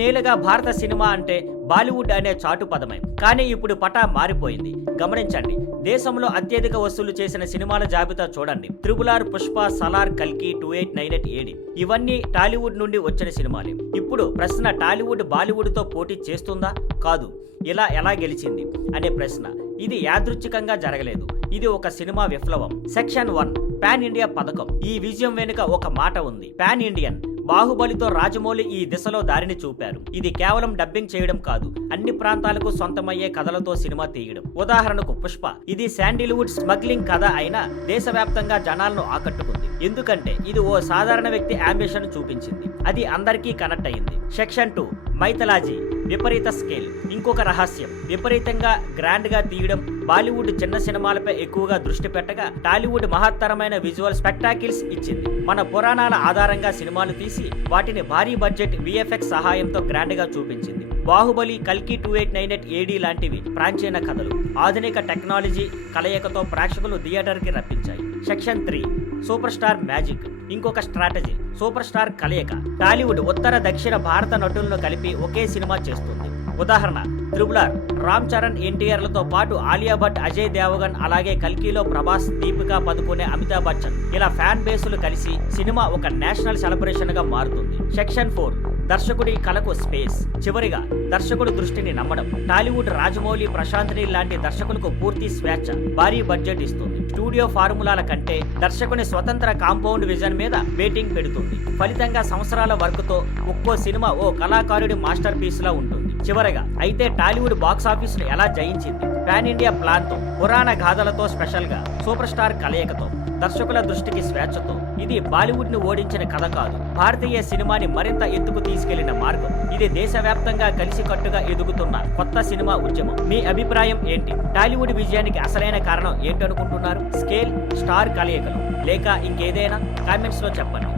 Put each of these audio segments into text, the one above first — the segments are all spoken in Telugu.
ఇన్నేళ్లుగా భారత సినిమా అంటే బాలీవుడ్ అనే చాటు పదమే. కానీ ఇప్పుడు పటా మారిపోయింది. గమనించండి, దేశంలో అత్యధిక వసూలు చేసిన సినిమాల జాబితా చూడండి. RRR, పుష్ప, సలార్, కల్కి, 2898 ఏడి ఇవన్నీ టాలీవుడ్ నుండి వచ్చిన సినిమాలే. ఇప్పుడు ప్రశ్న, టాలీవుడ్ బాలీవుడ్ తో పోటీ చేస్తుందా? కాదు. ఇలా ఎలా గెలిచింది అనే ప్రశ్న. ఇది యాదృచ్ఛికంగా జరగలేదు. ఇది ఒక సినిమా విప్లవం. సెక్షన్ 1 పాన్ ఇండియా పథకం. ఈ విజయం వెనుక ఒక మాట ఉంది. Pan Indian. బాహుబలితో రాజమౌళి ఈ దిశలో దారిని చూపారు. ఇది కేవలం డబ్బింగ్ చేయడం కాదు, అన్ని ప్రాంతాలకు సొంతమయ్యే కథలతో సినిమా తీయడం. ఉదాహరణకు పుష్ప. ఇది శాండిల్వుడ్ స్మగ్లింగ్ కథ అయినా దేశవ్యాప్తంగా జనాలను ఆకట్టుకుంది. ఎందుకంటే ఇది ఓ సాధారణ వ్యక్తి అంబిషన్ చూపించింది. అది అందరికీ కనెక్ట్ అయింది. Section 2 mythology. విపరీత స్కేల్. ఇంకొక రహస్యం, విపరీతంగా గ్రాండ్ గా తీయడం. బాలీవుడ్ చిన్న సినిమాలపై ఎక్కువగా దృష్టి పెట్టగా టాలీవుడ్ మహత్తరమైన విజువల్ స్పెక్టాకిల్స్ ఇచ్చింది. మన పురాణాల ఆధారంగా సినిమాలు తీసి వాటిని భారీ బడ్జెట్ VFX సహాయంతో గ్రాండ్ గా చూపించింది. బాహుబలి, కల్కి, 2898 ఏడి లాంటివి ప్రాచీన కథలు ఆధునిక టెక్నాలజీ కలయికతో ప్రేక్షకులు థియేటర్ కి రప్పించాయి. Section 3 super star magic. ఇంకొక స్ట్రాటజీ, సూపర్ స్టార్ కలయిక. టాలీవుడ్ ఉత్తర దక్షిణ భారత నటులను కలిపి ఒకే సినిమా చేస్తుంది. ఉదాహరణ RRR. రామ్ చరణ్, ఎన్టీఆర్లతో పాటు ఆలియా భట్, అజయ్ దేవగన్, అలాగే కల్కిలో ప్రభాస్, దీపికా పదుకునే, అమితాబ్ బచ్చన్. ఇలా ఫ్యాన్ బేసులు కలిసి సినిమా ఒక నేషనల్ సెలబ్రేషన్ గా మారుతుంది. సెక్షన్ 4 దర్శకుడి కళకు స్పేస్. చివరిగా దర్శకుడు దృష్టిని నమ్మడం. టాలీవుడ్ రాజమౌళి, ప్రశాంత్ నీల్ లాంటి దర్శకులకు పూర్తి స్వేచ్ఛ, భారీ బడ్జెట్ ఇస్తుంది. స్టూడియో ఫార్ములాల కంటే దర్శకుని స్వతంత్ర కాంపౌండ్ విజన్ మీద వెయిటింగ్ పెడుతుంది. ఫలితంగా సంవత్సరాల వర్క్ తో ఒక్కో సినిమా ఓ కళాకారుడి మాస్టర్ పీస్ లా ఉంటుంది. చివరగా అయితే టాలీవుడ్ బాక్స్ ఆఫీస్ ను ఎలా జయించింది? పాన్ ఇండియా ప్లాన్ తో, పురాణ గాథలతో, స్పెషల్ గా సూపర్ స్టార్ కలయికతో, దర్శకుల దృష్టికి స్వేచ్ఛతో. ఇది బాలీవుడ్ ను ఓడించిన కథ కాదు, భారతీయ సినిమాని మరింత ఎత్తుకు తీసుకెళ్లిన మార్గం. ఇది దేశవ్యాప్తంగా కలిసికట్టుగా ఎదుగుతున్న కొత్త సినిమా ఉద్యమం. మీ అభిప్రాయం ఏంటి? టాలీవుడ్ విజయానికి అసలైన కారణం ఏంటనుకుంటున్నారు? స్కేల్, స్టార్ కలయికలు, లేక ఇంకేదైనా? కామెంట్స్ లో చెప్పండి.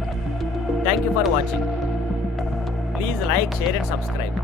Thank you for watching. Please like, share and subscribe.